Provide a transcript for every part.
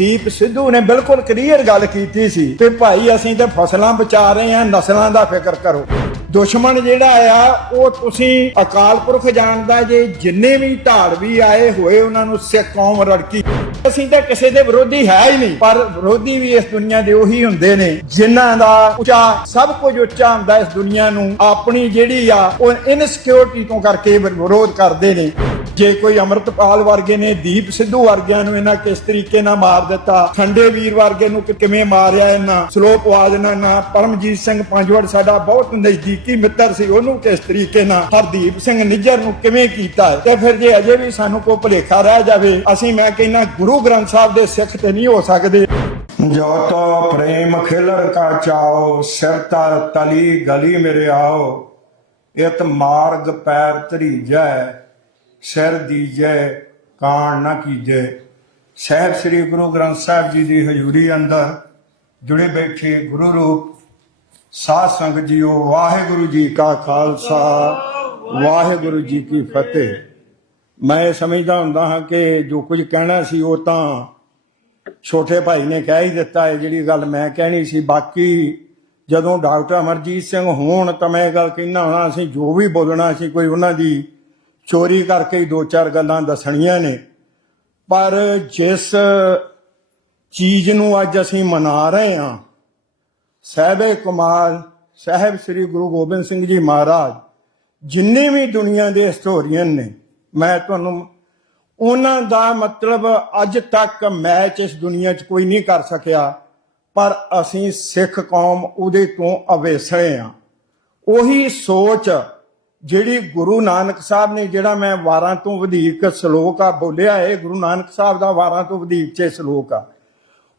ਦੀਪ ਸਿੱਧੂ ਨੇ ਬਿਲਕੁਲ ਕਲੀਅਰ ਗੱਲ ਕੀਤੀ ਸੀ ਕਿ ਭਾਈ ਅਸੀਂ ਤੇ ਫਸਲਾਂ ਬਚਾ ਰਹੇ ਹਾਂ, ਨਸਲਾਂ ਦਾ ਫਿਕਰ ਕਰੋ। ਦੁਸ਼ਮਣ ਜਿਹੜਾ ਆ, ਉਹ ਤੁਸੀਂ ਅਕਾਲ ਪੁਰਖ ਜਾਣਦਾ, ਜੇ ਜਿੰਨੇ ਵੀ ਧਾੜਵੀ ਆਏ ਹੋਏ ਉਹਨਾਂ ਨੂੰ ਸਿੱਖ ਕੌਮ ਰੜਕੀ। ਅਸੀਂ ਤਾਂ ਕਿਸੇ ਦੇ ਵਿਰੋਧੀ ਹੈ ਹੀ ਨਹੀਂ, ਪਰ ਵਿਰੋਧੀ ਵੀ ਇਸ ਦੁਨੀਆ ਦੇ ਉਹੀ ਹੁੰਦੇ ਨੇ, ਜਿਨ੍ਹਾਂ ਦਾ ਉੱਚਾ, ਸਭ ਕੁਝ ਉੱਚਾ ਹੁੰਦਾ ਇਸ ਦੁਨੀਆ ਨੂੰ, ਆਪਣੀ ਜਿਹੜੀ ਆ, ਉਹ ਇਨਸਿਕਿਉਰਿਟੀ ਤੋਂ ਕਰਕੇ ਵਿਰੋਧ ਕਰਦੇ ਨੇ। ਜੇ ਕੋਈ ਅਮਰਤਪਾਲ ਵਰਗੇ ਨੇ, ਦੀਪ ਸਿੱਧੂ ਵਰਗਿਆਂ ਨੂੰ ਇਹਨਾਂ ਕਿਸ ਤਰੀਕੇ ਨਾਲ ਮਾਰ ਦਿੱਤਾ? ਖੰਡੇ ਵੀਰ ਵਰਗੇ ਨੂੰ ਕਿਵੇਂ ਮਾਰਿਆ ਇਹਨਾਂ? ਸਲੋਪਵਾਦ ਇਹਨਾਂ ਨਾ, ਪਰਮਜੀਤ ਸਿੰਘ ਪੰਜਵੜ ਸਾਡਾ ਬਹੁਤ ਨਜ਼ਦੀਕੀ ਮਿੱਤਰ ਸੀ, ਉਹਨੂੰ ਕਿਸ ਤਰੀਕੇ ਨਾਲ? ਹਰਦੀਪ ਸਿੰਘ ਨਿੱਜਰ ਨੂੰ ਕਿਵੇਂ ਕੀਤਾ ਤੇ ਫਿਰ ਜੇ ਅਜੇ ਵੀ ਸਾਨੂੰ ਕੋਈ ਭੁਲੇਖਾ ਰਹਿ ਜਾਵੇ, ਅਸੀਂ ਮੈਂ ਕਹਿੰਦਾ ਗੁਰੂ ਗ੍ਰੰਥ ਸਾਹਿਬ ਦੇ ਸਿੱਖ ਤੇ ਨਹੀਂ ਹੋ ਸਕਦੇ। ਜੋ ਤੋ ਪ੍ਰੇਮ ਖਿਲਰ ਕਾ ਚਾਓ, ਸਿਰ ਤਰ ਤਲੀ ਗਲੀ ਮੇਰੇ ਆਓ, ਇਤ ਮਾਰਗ ਪੈਰ ਧਰੀਜੈ ਸਿਰ ਦੀ ਜੈ ਕਾਣ ਨਾ ਕੀਜੈ। ਸਹਿਬ ਸ੍ਰੀ ਗੁਰੂ ਗ੍ਰੰਥ ਸਾਹਿਬ ਜੀ ਦੀ ਹਜ਼ੂਰੀ ਅੰਦਰ ਜੁੜੇ ਬੈਠੇ ਗੁਰੂ ਰੂਪ ਸਾਧ ਸੰਗਤ ਜੀਓ, ਵਾਹਿਗੁਰੂ ਜੀ ਕਾ ਖਾਲਸਾ, ਵਾਹਿਗੁਰੂ ਜੀ ਕੀ ਫਤਿਹ। ਮੈਂ ਇਹ ਸਮਝਦਾ ਹੁੰਦਾ ਹਾਂ ਕਿ ਜੋ ਕੁਝ ਕਹਿਣਾ ਸੀ ਉਹ ਤਾਂ ਛੋਟੇ ਭਾਈ ਨੇ ਕਹਿ ਹੀ ਦਿੱਤਾ ਹੈ ਜਿਹੜੀ ਗੱਲ ਮੈਂ ਕਹਿਣੀ ਸੀ। ਬਾਕੀ ਜਦੋਂ ਡਾਕਟਰ ਅਮਰਜੀਤ ਸਿੰਘ ਹੋਣ ਤਾਂ ਮੈਂ ਇਹ ਗੱਲ ਕਹਿਣਾ ਹੋਣਾ, ਅਸੀਂ ਜੋ ਵੀ ਬੋਲਣਾ ਸੀ, ਕੋਈ ਉਹਨਾਂ ਦੀ ਚੋਰੀ ਕਰਕੇ ਹੀ ਦੋ ਚਾਰ ਗੱਲਾਂ ਦੱਸਣੀਆਂ ਨੇ। ਪਰ ਜਿਸ ਚੀਜ਼ ਨੂੰ ਅੱਜ ਅਸੀਂ ਮਨਾ ਰਹੇ ਹਾਂ, ਸਹਿਬੇ ਕਮਾਲ ਸਾਹਿਬ ਸ੍ਰੀ ਗੁਰੂ ਗੋਬਿੰਦ ਸਿੰਘ ਜੀ ਮਹਾਰਾਜ, ਜਿੰਨੇ ਵੀ ਦੁਨੀਆ ਦੇ ਹਿਸਟੋਰੀਅਨ ਨੇ, ਮੈਂ ਤੁਹਾਨੂੰ ਉਹਨਾਂ ਦਾ ਮਤਲਬ ਅੱਜ ਤੱਕ ਮੈਚ ਇਸ ਦੁਨੀਆ 'ਚ ਕੋਈ ਨਹੀਂ ਕਰ ਸਕਿਆ, ਪਰ ਅਸੀਂ ਸਿੱਖ ਕੌਮ ਉਹਦੇ ਤੋਂ ਅਵੇਸਲੇ ਆ ਉਹੀ ਸੋਚ ਜਿਹੜੀ ਗੁਰੂ ਨਾਨਕ ਸਾਹਿਬ ਨੇ, ਜਿਹੜਾ ਮੈਂ ਵਾਰਾਂ ਤੋਂ ਵਧੇਕ ਸ਼ਲੋਕ ਆ ਬੋਲਿਆ ਹੈ ਗੁਰੂ ਨਾਨਕ ਸਾਹਿਬ ਦਾ ਵਾਰਾਂ ਤੋਂ ਵਧੇਕ ਚ ਸ਼ਲੋਕ ਆ।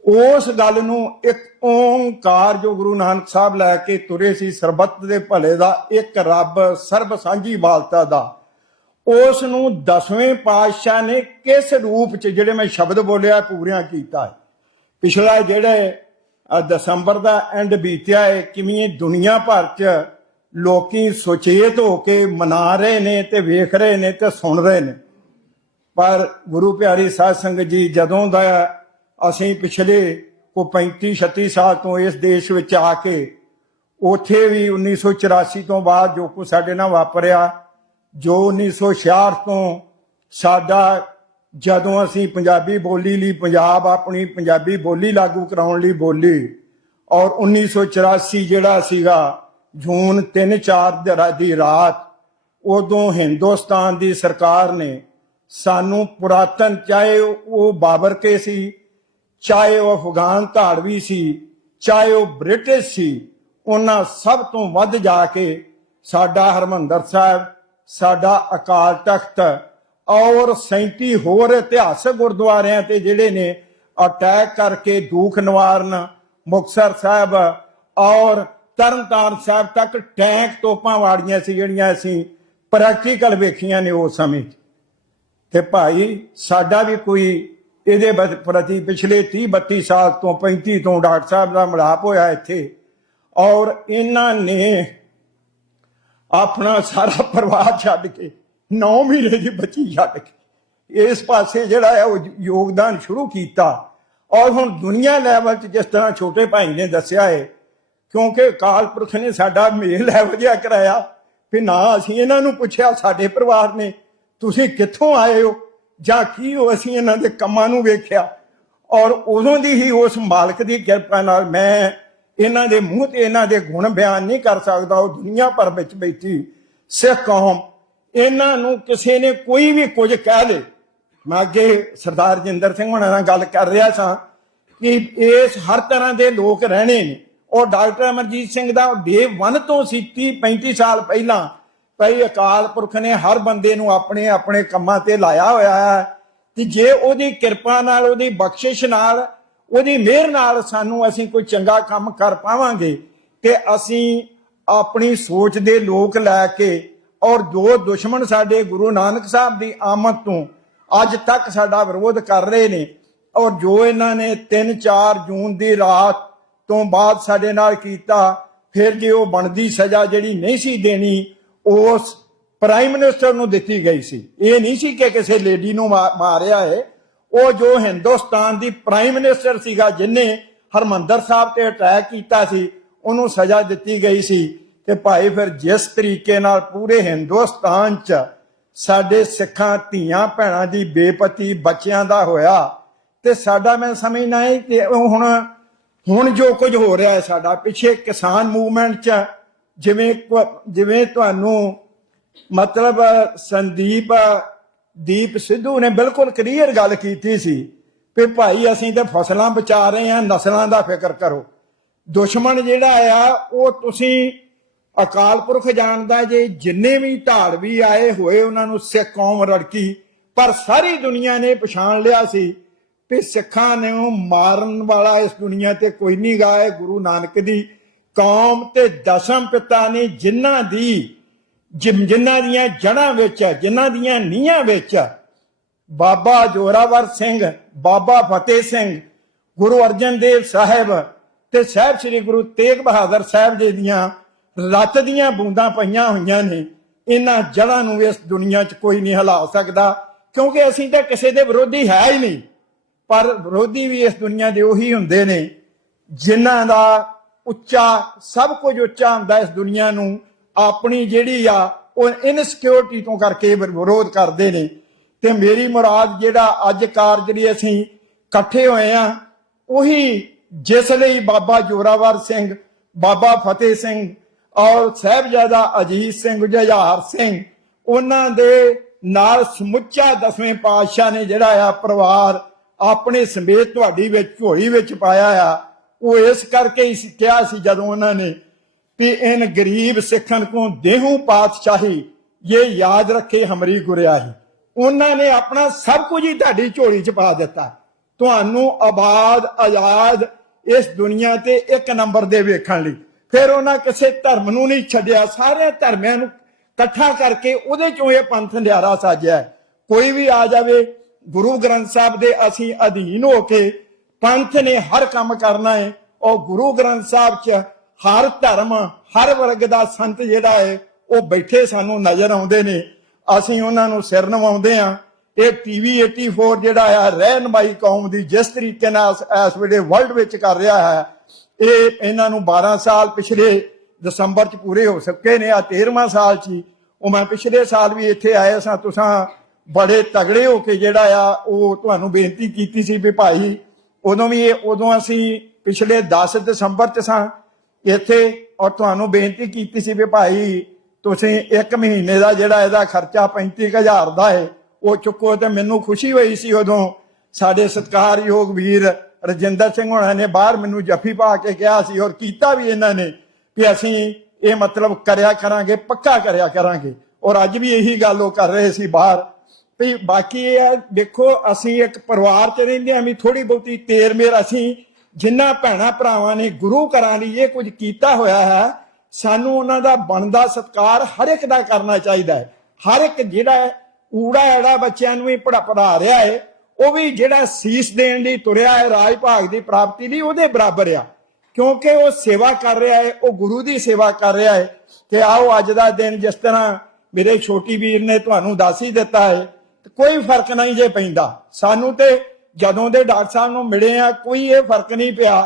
ਉਸ ਗੱਲ ਨੂੰ ਇੱਕ ਓੰਕਾਰ ਜੋ ਗੁਰੂ ਨਾਨਕ ਸਾਹਿਬ ਲੈ ਕੇ ਤੁਰੇ ਸੀ, ਸਰਬੱਤ ਦੇ ਭਲੇ ਦਾ, ਇੱਕ ਰੱਬ ਸਰਬ ਸਾਂਝੀ ਬਾਲਤਾ ਦਾ, ਉਸ ਨੂੰ ਦਸਵੇਂ ਪਾਤਸ਼ਾਹ ਨੇ ਕਿਸ ਰੂਪ ਚ, ਜਿਹੜੇ ਮੈਂ ਸ਼ਬਦ ਬੋਲਿਆ, ਪੂਰਿਆਂ ਕੀਤਾ ਹੈ। ਪਿਛਲਾ ਜਿਹੜੇ ਦਸੰਬਰ ਦਾ ਐਂਡ ਬੀਤਿਆ ਹੈ, ਕਿਵੇਂ ਦੁਨੀਆ ਭਰ ਚ ਲੋਕੀ ਸੁਚੇਤ ਹੋ ਕੇ ਮਨਾ ਰਹੇ ਨੇ ਤੇ ਵੇਖ ਰਹੇ ਨੇ ਤੇ ਸੁਣ ਰਹੇ ਨੇ। ਪਰ ਗੁਰੂ ਪਿਆਰੀ ਸਾਧ ਸੰਗਤ ਜੀ, ਜਦੋਂ ਦਾ ਅਸੀਂ ਪਿਛਲੇ ਕੋ 35 36 ਸਾਲ ਤੋਂ ਇਸ ਦੇਸ਼ ਵਿੱਚ ਆ ਕੇ ਉਥੇ ਵੀ 1984 ਤੋਂ ਬਾਅਦ ਜੋ ਕੁ ਸਾਡੇ ਨਾਲ ਵਾਪਰਿਆ, ਜੋ 1966 ਤੋਂ ਸਾਡਾ ਜਦੋਂ ਅਸੀਂ ਪੰਜਾਬੀ ਬੋਲੀ ਲਈ ਪੰਜਾਬ, ਆਪਣੀ ਪੰਜਾਬੀ ਬੋਲੀ ਲਾਗੂ ਕਰਾਉਣ ਲਈ ਬੋਲੀ ਔਰ 1984 ਜਿਹੜਾ ਸੀਗਾ ਜੂਨ 3-4 ਦੀ ਰਾਤ ਉਦੋਂ ਹਿੰਦੁਸਤਾਨ ਦੀ ਸਰਕਾਰ ਨੇ ਸਾਨੂੰ ਪੁਰਾਤਨ, ਚਾਹੇ ਉਹ ਬਾਬਰ ਕੇ ਸੀ, ਚਾਹੇ ਉਹ ਅਫਗਾਨ ਧਾੜਵੀ ਸੀ, ਚਾਹੇ ਉਹ ਬ੍ਰਿਟਿਸ਼ ਸੀ, ਉਹਨਾਂ ਸਭ ਤੋਂ ਵੱਧ ਜਾ ਕੇ ਸਾਡਾ ਹਰਮੰਦਰ ਸਾਹਿਬ, ਸਾਡਾ ਅਕਾਲ ਤਖਤ ਔਰ 37 ਹੋਰ ਇਤਿਹਾਸਕ ਗੁਰਦੁਆਰਿਆਂ ਤੇ ਜਿਹੜੇ ਨੇ ਅਟੈਕ ਕਰਕੇ ਦੁੱਖ ਨਿਵਾਰਨ ਮੁਕਤਸਰ ਸਾਹਿਬ ਔਰ ਤਰਨਤਾਰਨ ਸਾਹਿਬ ਤੱਕ ਟੈਂਕ ਤੋਪਾਂ ਵਾੜੀਆਂ ਸੀ ਜਿਹੜੀਆਂ ਅਸੀਂ ਪ੍ਰੈਕਟੀਕਲ ਵੇਖੀਆਂ ਨੇ ਉਸ ਸਮੇਂ ਤੇ ਭਾਈ, ਸਾਡਾ ਵੀ ਕੋਈ ਇਹਦੇ ਪ੍ਰਤੀ ਪਿਛਲੇ 30 32 ਸਾਲ ਤੋਂ 35 ਤੋਂ ਡਾਕਟਰ ਸਾਹਿਬ ਦਾ ਮਿਲਾਪ ਹੋਇਆ ਇੱਥੇ। ਔਰ ਇਹਨਾਂ ਨੇ ਆਪਣਾ ਸਾਰਾ ਪਰਿਵਾਰ ਛੱਡ ਕੇ 9 ਮਹੀਨੇ ਦੀ ਬੱਚੀ ਛੱਡ ਕੇ ਇਸ ਪਾਸੇ ਜਿਹੜਾ ਹੈ ਉਹ ਯੋਗਦਾਨ ਸ਼ੁਰੂ ਕੀਤਾ। ਔਰ ਹੁਣ ਦੁਨੀਆ ਲੈਵਲ 'ਚ ਜਿਸ ਤਰ੍ਹਾਂ ਛੋਟੇ ਭਾਈ ਨੇ ਦੱਸਿਆ ਹੈ ਕਿਉਂਕਿ ਅਕਾਲ ਪੁਰਖ ਨੇ ਸਾਡਾ ਮੇਲ ਇਹੋ ਜਿਹਾ ਕਰਾਇਆ ਵੀ ਨਾ ਅਸੀਂ ਇਹਨਾਂ ਨੂੰ ਪੁੱਛਿਆ, ਸਾਡੇ ਪਰਿਵਾਰ ਨੇ, ਤੁਸੀਂ ਕਿੱਥੋਂ ਆਏ ਹੋ? ਜਾਂ ਕੀ ਹੋ ਅਸੀਂ ਇਹਨਾਂ ਦੇ ਕੰਮਾਂ ਨੂੰ ਵੇਖਿਆ? ਔਰ ਉਦੋਂ ਦੀ ਹੀ ਉਸ ਮਾਲਕ ਦੀ ਕਿਰਪਾ ਨਾਲ ਮੈਂ ਇਹਨਾਂ ਦੇ ਮੂੰਹ ਤੇ ਇਹਨਾਂ ਦੇ ਗੁਣ ਬਿਆਨ ਨਹੀਂ ਕਰ ਸਕਦਾ, ਉਹ ਦੁਨੀਆ ਭਰ ਵਿੱਚ ਬੈਠੀ ਸਿੱਖ ਕੌਮ, ਇਹਨਾਂ ਨੂੰ ਕਿਸੇ ਨੇ ਕੋਈ ਵੀ ਕੁਝ ਕਹਿ ਦੇ। ਮੈਂ ਅੱਗੇ ਸਰਦਾਰ ਜਿੰਦਰ ਸਿੰਘ ਹੁਣਾਂ ਨਾਲ ਗੱਲ ਕਰ ਰਿਹਾ ਸਾਂ ਕਿ ਇਸ ਹਰ ਤਰ੍ਹਾਂ ਦੇ ਲੋਕ ਰਹਿਣੇ ਨੇ। ਉਹ ਡਾਕਟਰ ਅਮਰਜੀਤ ਸਿੰਘ ਦਾ ਡੇ 1 ਤੋਂ ਸੀ 30 35 ਸਾਲ ਪਹਿਲਾਂ। ਭਈ ਅਕਾਲ ਪੁਰਖ ਨੇ ਹਰ ਬੰਦੇ ਨੂੰ ਆਪਣੇ ਆਪਣੇ ਕੰਮਾਂ ਤੇ ਲਾਇਆ ਹੋਇਆ ਹੈ। ਕਿ ਜੇ ਉਹਦੀ ਕਿਰਪਾ ਨਾਲ, ਉਹਦੀ ਬਖਸ਼ਿਸ਼ ਨਾਲ, ਉਹਦੀ ਮਿਹਰ ਨਾਲ ਸਾਨੂੰ ਅਸੀਂ ਕੋਈ ਚੰਗਾ ਕੰਮ ਕਰ ਪਾਵਾਂਗੇ, ਤੇ ਅਸੀਂ ਆਪਣੀ ਸੋਚ ਦੇ ਲੋਕ ਲੈ ਕੇ ਔਰ ਜੋ ਦੁਸ਼ਮਣ ਸਾਡੇ ਗੁਰੂ ਨਾਨਕ ਸਾਹਿਬ ਦੀ ਆਮਦ ਤੋਂ ਅੱਜ ਤੱਕ ਸਾਡਾ ਵਿਰੋਧ ਕਰ ਰਹੇ ਨੇ ਔਰ ਜੋ ਇਹਨਾਂ ਨੇ 3-4 ਜੂਨ ਦੀ ਰਾਤ ਤੋਂ ਬਾਅਦ ਸਾਡੇ ਨਾਲ ਕੀਤਾ, ਫਿਰ ਜੇ ਉਹ ਬਣਦੀ ਸਜ਼ਾ ਜਿਹੜੀ ਨਹੀਂ ਸੀ ਦੇਣੀ, ਉਸ ਪ੍ਰਾਈਮ ਮਿਨਿਸਟਰ ਨੂੰ ਦਿੱਤੀ ਗਈ ਸੀ। ਇਹ ਨਹੀਂ ਸੀ ਕਿ ਕਿਸੇ ਲੇਡੀ ਨੂੰ ਮਾਰਿਆ ਹੈ। ਉਹ ਜੋ ਹਿੰਦੁਸਤਾਨ ਦੀ ਪ੍ਰਾਈਮ ਮਿਨਿਸਟਰ ਸੀਗਾ, ਜਿਨੇ ਹਰਮੰਦਰ ਸਾਹਿਬ ਤੇ ਅਟੈਕ ਕੀਤਾ ਸੀ, ਉਹਨੂੰ ਸਜ਼ਾ ਦਿੱਤੀ ਗਈ ਸੀ। ਤੇ ਭਾਈ ਫਿਰ ਜਿਸ ਤਰੀਕੇ ਨਾਲ ਪੂਰੇ ਹਿੰਦੁਸਤਾਨ 'ਚ ਸਾਡੇ ਸਿੱਖਾਂ, ਧੀਆਂ, ਭੈਣਾਂ ਦੀ ਬੇਪਤੀ ਬੱਚਿਆਂ ਦਾ ਹੋਇਆ, ਤੇ ਸਾਡਾ ਮੈਂ ਸਮਝਣਾ ਹੈ ਕਿ ਉਹ ਹੁਣ ਹੁਣ ਜੋ ਕੁਝ ਹੋ ਰਿਹਾ ਹੈ ਸਾਡਾ, ਪਿੱਛੇ ਕਿਸਾਨ ਮੂਵਮੈਂਟ 'ਚ ਜਿਵੇਂ ਜਿਵੇਂ ਤੁਹਾਨੂੰ ਮਤਲਬ, ਸੰਦੀਪ, ਦੀਪ ਸਿੱਧੂ ਨੇ ਬਿਲਕੁਲ ਕਲੀਅਰ ਗੱਲ ਕੀਤੀ ਸੀ ਕਿ ਭਾਈ ਅਸੀਂ ਤਾਂ ਫਸਲਾਂ ਬਚਾ ਰਹੇ ਹਾਂ, ਨਸਲਾਂ ਦਾ ਫਿਕਰ ਕਰੋ। ਦੁਸ਼ਮਣ ਜਿਹੜਾ ਆ, ਉਹ ਤੁਸੀਂ ਅਕਾਲ ਪੁਰਖ ਜਾਣਦਾ ਜੇ ਜਿੰਨੇ ਵੀ ਧਾੜਵੀ ਆਏ ਹੋਏ ਉਹਨਾਂ ਨੂੰ ਸਿੱਖ ਕੌਮ ਰੜਕੀ, ਪਰ ਸਾਰੀ ਦੁਨੀਆ ਨੇ ਪਛਾਣ ਲਿਆ ਸੀ ਕਿ ਸਿੱਖਾਂ ਨੂੰ ਮਾਰਨ ਵਾਲਾ ਇਸ ਦੁਨੀਆ ਤੇ ਕੋਈ ਨਹੀਂ ਗਾ। ਹੈ ਗੁਰੂ ਨਾਨਕ ਦੀ ਕੌਮ ਤੇ ਦਸਮ ਪਿਤਾ ਨੇ ਜਿਨ੍ਹਾਂ ਦੀ ਜਿ- ਜਿਨ੍ਹਾਂ ਦੀਆਂ ਜੜ੍ਹਾਂ ਵਿੱਚ ਜਿਨ੍ਹਾਂ ਦੀਆਂ ਨੀਹਾਂ ਵਿੱਚ ਬਾਬਾ ਜੋਰਾਵਰ ਸਿੰਘ, ਬਾਬਾ ਫਤਿਹ ਸਿੰਘ, ਗੁਰੂ ਅਰਜਨ ਦੇਵ ਸਾਹਿਬ ਤੇ ਸਾਹਿਬ ਸ੍ਰੀ ਗੁਰੂ ਤੇਗ ਬਹਾਦਰ ਸਾਹਿਬ ਜੀ ਦੀਆਂ ਰੱਤ ਦੀਆਂ ਬੂੰਦਾਂ ਪਈਆਂ ਹੋਈਆਂ ਨੇ। ਇਹਨਾਂ ਜੜ੍ਹਾਂ ਨੂੰ ਇਸ ਦੁਨੀਆ 'ਚ ਕੋਈ ਨਹੀਂ ਹਿਲਾ ਸਕਦਾ, ਕਿਉਂਕਿ ਅਸੀਂ ਤਾਂ ਕਿਸੇ ਦੇ ਵਿਰੋਧੀ ਹੈ ਹੀ ਨਹੀਂ। ਪਰ ਵਿਰੋਧੀ ਵੀ ਇਸ ਦੁਨੀਆ ਦੇ ਉਹੀ ਹੁੰਦੇ ਨੇ, ਜਿਨ੍ਹਾਂ ਦਾ ਉੱਚਾ, ਸਭ ਕੁਝ ਉੱਚਾ ਹੁੰਦਾ ਇਸ ਦੁਨੀਆ ਨੂੰ, ਆਪਣੀ ਜਿਹੜੀ ਆ, ਉਹ ਇਨਸਿਕਿਉਰਿਟੀ ਤੋਂ ਕਰਕੇ ਵਿਰੋਧ ਕਰਦੇ ਨੇ। ਤੇ ਮੇਰੀ ਮੁਰਾਦ ਜਿਹੜਾ ਅੱਜ ਕਾਰਜ ਜਿਹੜੀ ਅਸੀਂ ਇਕੱਠੇ ਹੋਏ ਆ, ਉਹੀ ਜਿਸ ਲਈ ਬਾਬਾ ਜੋਰਾਵਰ ਸਿੰਘ, ਬਾਬਾ ਫਤਿਹ ਸਿੰਘ ਔਰ ਸਾਹਿਬਜ਼ਾਦਾ ਅਜੀਤ ਸਿੰਘ, ਜੁਝਾਰ ਸਿੰਘ, ਉਹਨਾਂ ਦੇ ਨਾਲ ਸਮੁੱਚਾ ਦਸਵੇਂ ਪਾਤਸ਼ਾਹ ਨੇ ਜਿਹੜਾ ਆ ਪਰਿਵਾਰ ਆਪਣੇ ਸਮੇਤ ਤੁਹਾਡੀ ਵਿੱਚ ਝੋਲੀ ਵਿੱਚ ਪਾਇਆ ਆ। ਉਹ ਇਸ ਕਰਕੇ ਹੀ ਕਿਹਾ ਸੀ ਜਦੋਂ ਉਹਨਾਂ ਨੇ ਵੀ ਇਨ ਗਰੀਬ ਸਿੱਖਨ ਕੋ ਦੇਹੂ ਪਾਤਸ਼ਾਹੀ ਇਹ ਯਾਦ ਰੱਖੇ ਹਮਰੀ ਗੁਰਿਆਹੀ। ਉਹਨਾਂ ਨੇ ਆਪਣਾ ਸਭ ਕੁਝ ਹੀ ਤੁਹਾਡੀ ਝੋਲੀ 'ਚ ਪਾ ਦਿੱਤਾ। ਤੁਹਾਨੂੰ ਆਬਾਦ, ਆਜ਼ਾਦ ਇਸ ਦੁਨੀਆ ਤੇ ਇੱਕ ਨੰਬਰ ਦੇ ਵੇਖਣ ਲਈ। ਫਿਰ ਉਹਨਾਂ ਕਿਸੇ ਧਰਮ ਨੂੰ ਨਹੀਂ ਛੱਡਿਆ। ਸਾਰੇ ਧਰਮਾਂ ਨੂੰ ਇਕੱਠਾ ਕਰਕੇ ਉਹਦੇ ਚੋਂ ਇਹ ਪੰਥ ਨਿਆਰਾ ਸਾਜਿਆ। ਕੋਈ ਵੀ ਆ ਜਾਵੇ ਗੁਰੂ ਗ੍ਰੰਥ ਸਾਹਿਬ ਦੇ ਅਸੀਂ ਅਧੀਨ ਹੋ ਕੇ ਪੰਥ ਨੇ ਹਰ ਕੰਮ ਕਰਨਾ ਹੈ ਉਹ ਗੁਰੂ ਗ੍ਰੰਥ ਸਾਹਿਬ 'ਚ ਹਰ ਧਰਮ, ਹਰ ਵਰਗ ਦਾ ਸੰਤ ਜਿਹੜਾ ਹੈ ਉਹ ਬੈਠੇ ਸਾਨੂੰ ਨਜ਼ਰ ਆਉਂਦੇ ਨੇ। ਅਸੀਂ ਉਹਨਾਂ ਨੂੰ ਸਿਰ ਨਵਾਉਂਦੇ ਆ। ਇਹ ਟੀਵੀ 84 ਜਿਹੜਾ ਆ ਰਹਿਨਮਾਈ ਕੌਮ ਦੀ ਜਿਸ ਤਰੀਕੇ ਨਾਲ ਇਸ- ਵੇਲੇ ਵਰਲਡ ਵਿੱਚ ਕਰ ਰਿਹਾ ਹੈ, ਇਹ ਇਹਨਾਂ ਨੂੰ 12 ਸਾਲ ਪਿਛਲੇ ਦਸੰਬਰ ਚ ਪੂਰੇ ਹੋ ਸਕੇ ਨੇ ਆ 13ਵਾਂ ਸਾਲ ਚ ਉਹ ਮੈਂ ਪਿਛਲੇ ਸਾਲ ਵੀ ਇੱਥੇ ਆਏ ਸਾਂ, ਤੁਸੀਂ ਬੜੇ ਤਗੜੇ ਹੋ ਕੇ ਜਿਹੜਾ ਆ, ਉਹ ਤੁਹਾਨੂੰ ਬੇਨਤੀ ਕੀਤੀ ਸੀ ਵੀ ਭਾਈ, ਉਦੋਂ ਵੀ ਇਹ, ਉਦੋਂ ਅਸੀਂ ਪਿਛਲੇ 10 ਦਸੰਬਰ ਚ ਸਾਂ ਇੱਥੇ, ਔਰ ਤੁਹਾਨੂੰ ਬੇਨਤੀ ਕੀਤੀ ਸੀ ਵੀ ਭਾਈ, ਤੁਸੀਂ ਇੱਕ ਮਹੀਨੇ ਦਾ ਜਿਹੜਾ ਇਹਦਾ ਖਰਚਾ 35000 ਦਾ ਹੈ ਉਹ ਚੁੱਕੋ ਤੇ ਮੈਨੂੰ ਖੁਸ਼ੀ ਹੋਈ ਸੀ ਉਦੋਂ। ਸਾਡੇ ਸਤਿਕਾਰਯੋਗ ਵੀਰ ਰਜਿੰਦਰ ਸਿੰਘ ਹੋਣਾ ਨੇ ਬਾਹਰ ਮੈਨੂੰ ਜੱਫੀ ਪਾ ਕੇ ਕਿਹਾ ਸੀ, ਔਰ ਕੀਤਾ ਵੀ ਇਹਨਾਂ ਨੇ ਕਿ ਅਸੀਂ ਇਹ ਮਤਲਬ ਕਰਿਆ ਕਰਾਂਗੇ, ਪੱਕਾ ਕਰਿਆ ਕਰਾਂਗੇ। ਔਰ ਅੱਜ ਵੀ ਇਹੀ ਗੱਲ ਉਹ ਕਰ ਰਹੇ ਸੀ ਬਾਹਰ। ਵੀ ਬਾਕੀ ਇਹ ਹੈ, ਦੇਖੋ, ਅਸੀਂ ਇੱਕ ਪਰਿਵਾਰ ਚ ਰਹਿੰਦੇ ਹਾਂ ਵੀ ਥੋੜੀ ਬਹੁਤੀ ਤੇਰ ਮੇਰ ਅਸੀਂ ਜਿੰਨਾ ਭੈਣਾ ਭਰਾਵਾਂ ਨੇ ਗੁਰੂ ਘਰਾਂ ਲਈ ਇਹ ਕੁਝ ਕੀਤਾ ਹੋਇਆ ਹੈ, ਸਾਨੂੰ ਉਹਨਾਂ ਦਾ ਬਣਦਾ ਸਤਕਾਰ ਹਰ ਇੱਕ ਦਾ ਕਰਨਾ ਚਾਹੀਦਾ ਹੈ। ਹਰ ਇੱਕ ਜਿਹੜਾ ਊੜਾ ਐੜਾ ਬੱਚਿਆਂ ਨੂੰ ਵੀ ਪੜਾ ਪੜਾ ਰਿਹਾ ਹੈ, ਉਹ ਵੀ ਜਿਹੜਾ ਸੀਸ ਦੇਣ ਲਈ ਤੁਰਿਆ ਹੈ, ਰਾਜ ਭਾਗ ਦੀ ਪ੍ਰਾਪਤੀ ਲਈ ਉਹਦੇ ਬਰਾਬਰ ਆ। ਕਿਉਂਕਿ ਉਹ ਸੇਵਾ ਕਰ ਰਿਹਾ ਹੈ, ਉਹ ਗੁਰੂ ਦੀ ਸੇਵਾ ਕਰ ਰਿਹਾ ਹੈ ਕਿ ਆਓ ਅੱਜ ਦਾ ਦਿਨ ਜਿਸ ਤਰ੍ਹਾਂ ਮੇਰੇ ਛੋਟੀ ਵੀਰ ਨੇ ਤੁਹਾਨੂੰ ਦੱਸ ਹੀ ਦਿੱਤਾ ਹੈ ਕੋਈ ਫ਼ਰਕ ਨਹੀਂ ਜੇ ਪੈਂਦਾ। ਸਾਨੂੰ ਤੇ ਜਦੋਂ ਦੇ ਡਾਕਟਰ ਸਾਹਿਬ ਨੂੰ ਮਿਲੇ ਆ, ਕੋਈ ਇਹ ਫ਼ਰਕ ਨਹੀਂ ਪਿਆ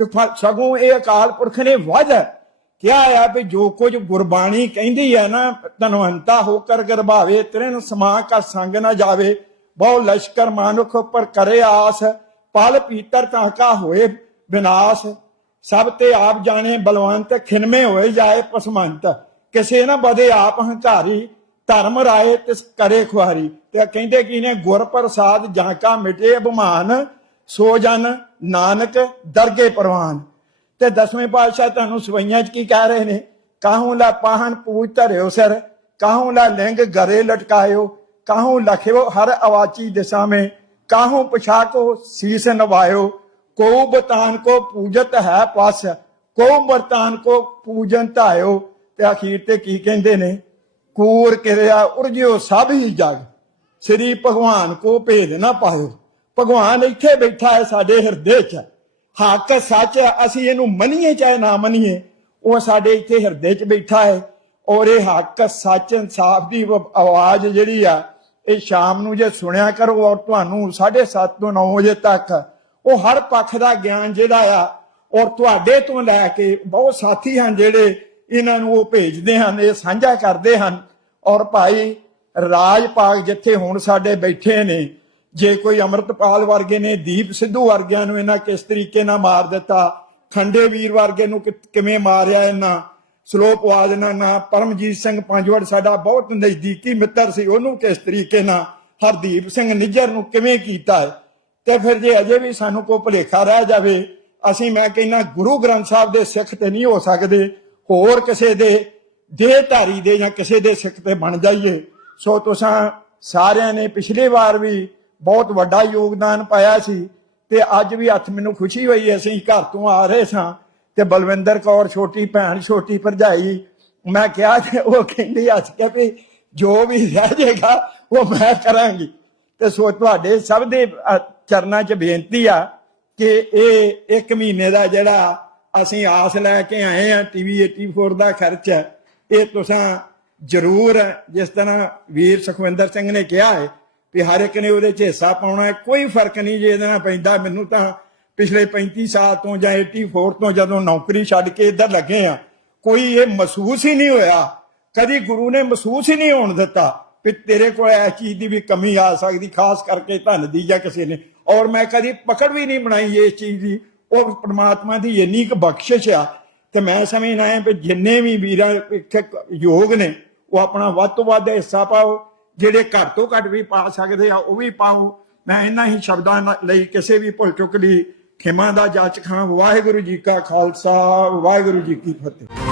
ਤੇ ਸਗੋਂ ਇਹ ਅਕਾਲ ਪੁਰਖ ਨੇ ਵਧ ਕਿਹਾ ਆ ਵੀ ਜੋ ਕੁਝ ਗੁਰਬਾਣੀ ਕਹਿੰਦੀ ਆ ਨਾ, ਧਨਵੰਤਾ ਹੋ ਕਰ ਗਰਭਾਵੇ ਤ੍ਰਿਣ ਸਮਾ ਕਰ ਸੰਗ ਨਾ ਜਾਵੇ। ਬਹੁ ਲਸ਼ਕਰ ਮਾਨੁਖ ਉੱਪਰ ਕਰੇ ਆਸ, ਪਲ ਪੀਤਰ ਤਾਂਕਾ ਹੋਏ ਵਿਨਾਸ਼ ਸਭ ਤੇ ਆਪ ਜਾਣੇ ਬਲਵੰਤ ਖਿਨਮੇ ਹੋਏ ਜਾਏ ਪਸਮੰਤ। ਕਿਸੇ ਨਾ ਬਦੇ ਆਪ ਹੰਕਾਰੀ ਧਰਮ ਰਾਏ ਤੇ ਕਰੇ ਖੁਆਰੀ ਤੇ ਕਹਿੰਦੇ ਕੀ ਨੇ ਗੁਰ ਪ੍ਰਸਾਦ ਜਾਂ ਕਾ ਮਿਟੇ ਅਭਮਾਨ, ਸੋ ਜਨ ਨਾਨਕ ਦਰਗੇ ਪ੍ਰਵਾਨ। ਤੇ ਦਸਵੇਂ ਪਾਤਸ਼ਾਹ ਤੁਹਾਨੂੰ ਸਵਈਆਂ 'ਚ ਕੀ ਕਹਿ ਰਹੇ ਨੇ? ਕਾਹੂ ਲਾ ਪਾਹਣ ਪੂਜ ਧਰਿਓ ਸਿਰ, ਕਾਹੂ ਲਾ ਲਿੰਗ ਗਰੇ ਲਟਕਾਇਓ, ਕਾਹੂ ਲਖਿਓ ਹਰ ਆਵਾਚੀ ਦਿਸ਼ਾ ਮੇ ਕਾਹੂ ਪਛਾਕੋ ਸੀਸ ਨਵਾਇਓ। ਕੋ ਬਤਾਨ ਕੋ ਪੂਜਤ ਹੈ ਪਾਸ ਕੋ ਬਰਤਾਨ ਕੋ ਪੂਜਨ ਧਾਇਓ। ਤੇ ਅਖੀਰ ਤੇ ਕੀ ਕਹਿੰਦੇ ਨੇ? ਕੂਰ ਕਿਰਿਆ, ਉਰਜਿਓ ਸਭ ਹੀ ਜਗ। ਸ੍ਰੀ ਭਗਵਾਨ ਕੋ ਭੇਦ ਨਾ ਪਾਇਓ। ਭਗਵਾਨ ਇੱਥੇ ਬੈਠਾ ਹੈ ਸਾਡੇ ਹਿਰਦੇ 'ਚ। ਹੱਕ ਸੱਚ ਅਸੀਂ ਇਹਨੂੰ ਮੰਨੀਏ ਚਾਹੇ ਨਾ ਮੰਨੀਏ, ਉਹ ਸਾਡੇ ਇੱਥੇ ਹਿਰਦੇ 'ਚ ਬੈਠਾ ਹੈ। ਔਰ ਇਹ ਹੱਕ ਸੱਚ ਇਨਸਾਫ ਦੀ ਆਵਾਜ਼ ਜਿਹੜੀ ਆ, ਇਹ ਸ਼ਾਮ ਨੂੰ ਜੇ ਸੁਣਿਆ ਕਰੋ ਔਰ ਤੁਹਾਨੂੰ 7:30 ਤੋਂ 9 ਵਜੇ ਤੱਕ, ਉਹ ਹਰ ਪੱਖ ਦਾ ਗਿਆਨ ਜਿਹੜਾ ਆ, ਔਰ ਤੁਹਾਡੇ ਤੋਂ ਲੈ ਕੇ ਬਹੁਤ ਸਾਥੀ ਹਨ ਜਿਹੜੇ ਇਹਨਾਂ ਨੂੰ ਉਹ ਭੇਜਦੇ ਹਨ, ਇਹ ਸਾਂਝਾ ਕਰਦੇ ਹਨ। ਔਰ ਭਾਈ ਰਾਜ ਪਾਕ ਜਿੱਥੇ ਹੁਣ ਸਾਡੇ ਬੈਠੇ ਨੇ, ਜੇ ਕੋਈ ਅਮਰਤਪਾਲ ਵਰਗੇ ਨੇ, ਦੀਪ ਸਿੱਧੂ ਵਰਗਿਆਂ ਨੂੰ ਇਹਨਾਂ ਕਿਸ ਤਰੀਕੇ ਨਾਲ ਮਾਰ ਦਿੱਤਾ? ਖੰਡੇ ਵੀਰ ਵਰਗੇ ਨੂੰ ਕਿਵੇਂ ਮਾਰਿਆ ਇਹਨਾਂ? ਸਲੋਪ ਵਾਜਨਾ ਨਾ, ਪਰਮਜੀਤ ਸਿੰਘ ਪੰਜਵੜ ਸਾਡਾ ਬਹੁਤ ਨਜ਼ਦੀਕੀ ਮਿੱਤਰ ਸੀ, ਉਹਨੂੰ ਕਿਸ ਤਰੀਕੇ ਨਾਲ? ਹਰਦੀਪ ਸਿੰਘ ਨਿੱਜਰ ਨੂੰ ਕਿਵੇਂ ਕੀਤਾ? ਹੈ ਤੇ ਫਿਰ ਜੇ ਅਜੇ ਵੀ ਸਾਨੂੰ ਕੋਈ ਭੁਲੇਖਾ ਰਹਿ ਜਾਵੇ, ਅਸੀਂ ਮੈਂ ਕਹਿੰਦਾ ਗੁਰੂ ਗ੍ਰੰਥ ਸਾਹਿਬ ਦੇ ਸਿੱਖ ਤੇ ਨਹੀਂ ਹੋ ਸਕਦੇ, ਹੋਰ ਕਿਸੇ ਦੇ ਦੇਹਧਾਰੀ ਦੇ ਜਾਂ ਕਿਸੇ ਦੇ ਸਿੱਖ ਤੇ ਬਣ ਜਾਈਏ। ਸੋ ਤੁਸੀਂ ਸਾਰਿਆਂ ਨੇ ਪਿਛਲੀ ਵਾਰ ਵੀ ਬਹੁਤ ਵੱਡਾ ਯੋਗਦਾਨ ਪਾਇਆ ਸੀ ਤੇ ਅੱਜ ਵੀ ਹੱਥ ਮੈਨੂੰ ਖੁਸ਼ੀ ਹੋਈ ਅਸੀਂ ਘਰ ਤੋਂ ਆ ਰਹੇ ਸਾਂ ਤੇ ਬਲਵਿੰਦਰ ਕੌਰ ਛੋਟੀ ਭੈਣ, ਛੋਟੀ ਭਰਜਾਈ, ਮੈਂ ਕਿਹਾ ਤੇ ਉਹ ਕਹਿੰਦੀ ਅੱਜ ਕੇ ਵੀ ਜੋ ਵੀ ਰਹਿ ਜਾਏਗਾ, ਉਹ ਮੈਂ ਕਰਾਂਗੀ। ਤੇ ਸੋ ਤੁਹਾਡੇ ਸਭ ਦੇ ਚਰਨਾਂ 'ਚ ਬੇਨਤੀ ਆ ਕਿ ਇਹ ਇੱਕ ਮਹੀਨੇ ਦਾ ਜਿਹੜਾ ਅਸੀਂ ਆਸ ਲੈ ਕੇ ਆਏ ਆ ਟੀਵੀ 84 ਦਾ ਖਰਚ ਹੈ ਇਹ ਤੁਸੀਂ ਜ਼ਰੂਰ ਜਿਸ ਤਰ੍ਹਾਂ ਵੀਰ ਸੁਖਵਿੰਦਰ ਸਿੰਘ ਨੇ ਕਿਹਾ ਹੈ ਵੀ ਹਰ ਇੱਕ ਨੇ ਉਹਦੇ 'ਚ ਹਿੱਸਾ ਪਾਉਣਾ ਹੈ, ਕੋਈ ਫ਼ਰਕ ਨਹੀਂ ਜੇ ਇਹਦੇ ਨਾਲ ਪੈਂਦਾ। ਮੈਨੂੰ ਤਾਂ ਪਿਛਲੇ 35 ਸਾਲ ਤੋਂ ਜਾਂ 84 ਤੋਂ ਜਦੋਂ ਨੌਕਰੀ ਛੱਡ ਕੇ ਇੱਧਰ ਲੱਗੇ ਆ ਕੋਈ ਇਹ ਮਹਿਸੂਸ ਹੀ ਨਹੀਂ ਹੋਇਆ। ਕਦੀ ਗੁਰੂ ਨੇ ਮਹਿਸੂਸ ਹੀ ਨਹੀਂ ਹੋਣ ਦਿੱਤਾ ਵੀ ਤੇਰੇ ਕੋਲ ਇਸ ਚੀਜ਼ ਦੀ ਵੀ ਕਮੀ ਆ ਸਕਦੀ, ਖਾਸ ਕਰਕੇ ਧਨ ਦੀ ਜਾਂ ਕਿਸੇ ਨੇ। ਔਰ ਮੈਂ ਕਦੀ ਪਕੜ ਵੀ ਨਹੀਂ ਬਣਾਈ ਇਸ ਚੀਜ਼ ਦੀ। ਉਹ ਪਰਮਾਤਮਾ ਦੀ ਇੰਨੀ ਕੁ ਬਖਸ਼ਿਸ਼ ਆ ਤੇ ਮੈਂ ਸਮਝਦਾ ਹਾਂ ਵੀ ਜਿੰਨੇ ਵੀ ਵੀਰਾਂ ਇੱਥੇ ਯੋਗ ਨੇ, ਉਹ ਆਪਣਾ ਵੱਧ ਤੋਂ ਵੱਧ ਹਿੱਸਾ ਪਾਓ, ਜਿਹੜੇ ਘੱਟ ਤੋਂ ਘੱਟ ਵੀ ਪਾ ਸਕਦੇ ਆ, ਉਹ ਵੀ ਪਾਓ। ਮੈਂ ਇਹਨਾਂ ਹੀ ਸ਼ਬਦਾਂ ਲਈ ਕਿਸੇ ਵੀ ਭੁੱਲ ਚੁੱਕ ਦੀ ਖਿਮਾ ਦਾ ਜਾਚ ਖਾਂ। ਵਾਹਿਗੁਰੂ ਜੀ ਕਾ ਖਾਲਸਾ, ਵਾਹਿਗੁਰੂ ਜੀ ਕੀ ਫਤਿਹ।